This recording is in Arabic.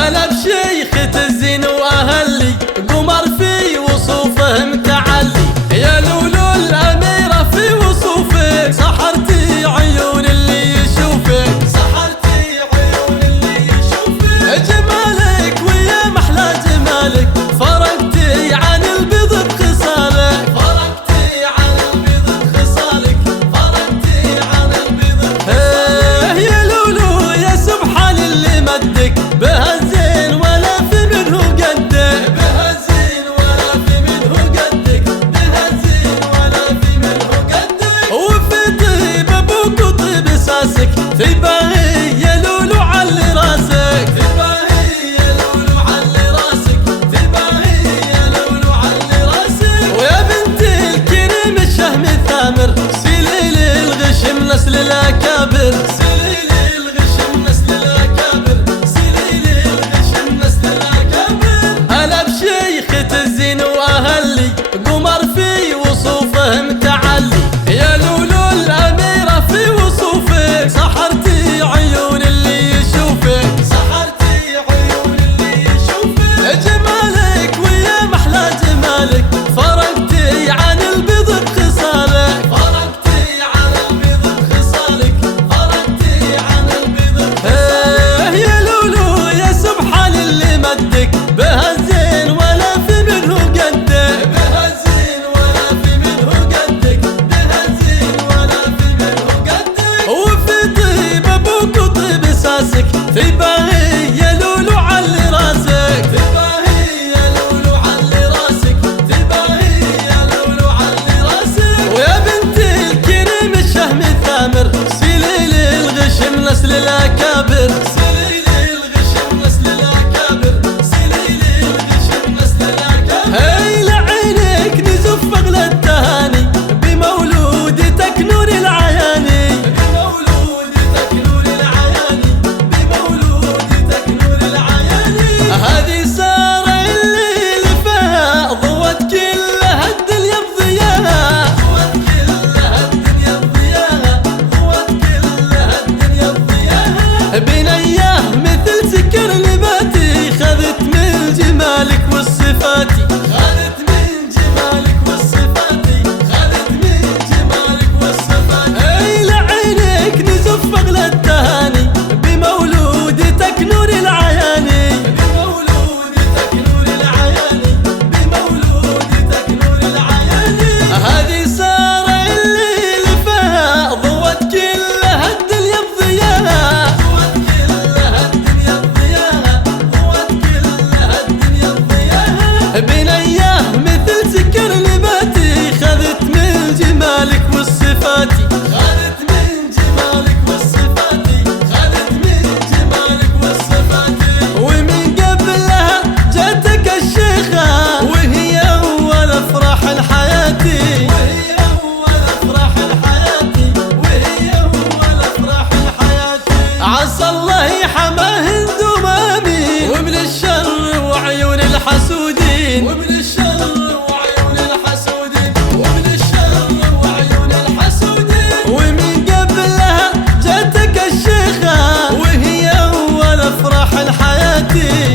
هلا بشيخة الزين واهلي قمر في وصوفهم تعلي يا لولو الاميرة في وصوفك سحرتي عيون اللي يشوفك سحرتي عيون اللي يشوفك جمالك ويا محلى جمالك فرقتي عن البيض بخصالك فرقتي عن البيض بخصالك فرقتي عن البيض بخصالك يا لولو يا سبحان اللي مدك بهالزين ولا في منه قدك بهالزين ولا في منه قدك بهالزين ولا في منه قدك وفي طيب ابوك وطيب اساسك تباهي يا لولو علي راسك تباهي يا لولو علي راسك تباهي يا لولو علي راسك ويا بنت الكريم الشهم الثامر سليل الغشم نسل الاكابر سليل الغشم نسل الاكابر سليل الغشم نسل الاكابر هلا بشيخة الزين واهلي قمر في وصوفهم تعلي يا لولو الاميرة في وصوفك سحرتي عيون اللي يشوفك سحرتي عيون اللي يشوفك جمالك ويا محلى جمالك فرقتي عن البيض بخصالك فرقتي عن البيض بخصالك فرقتي عن البيض بخصالك يا لولو يا سبحان اللي مدك بهالزين ولا في منه قدك بهالزين ولا في منه قدك بهالزين ولا في منه قدك وفي طيب ابوك وطيب اساسك تباهي يا لولو علي راسك تباهي يا لولو علي راسك تباهي يا لولو علي راسك ويا بنت الكريم الشهم الثامر سليل الغشم نسل الاكابر سليل الغشم نسل الاكابر سليل الغشم نسل الاكابر هي لعينك نزف اغلى التهاني بمولودتك نور العياني بمولودتك نور العياني بمولودتك نور العياني هذه سارة اللي لفها ضوت كلها الدنيا بضياها ضوت كلها الدنيا بضياها ضوت كلها الدنيا بضياها بنياه مثل سكر نباتي خذت من جمالك والصفاتي خذت من جمالك والصفاتي خذت من جمالك والصفاتي اي لعينك نزف اغلى التهاني بمولودتك نور العياني بمولودتك نور العياني بمولودتك نور العياني هذه سارة اللي لفها ضوت كلها الدنيا بضياها ضوت كلها الدنيا بضياها ضوت كلها الدنيا بضياها بنياه مثل سكر نباتي خذت من جمالك والصفاتي خذت من جمالك والصفاتي خذت من جمالك والصفاتي ومن قبلها جاتك الشيخة وهي أول أفراح الحياتي وهي أول أفراح الحياتي وهي أول أفراح الحياتي عسى الله يحماه هندوم آمين ومن الشر وعيون الحسودين ومن الشر وعيون الحسودين ومن الشر وعيون الحسودين ومن قبلها جاتك الشيخة وهي أول أفراح الحياتي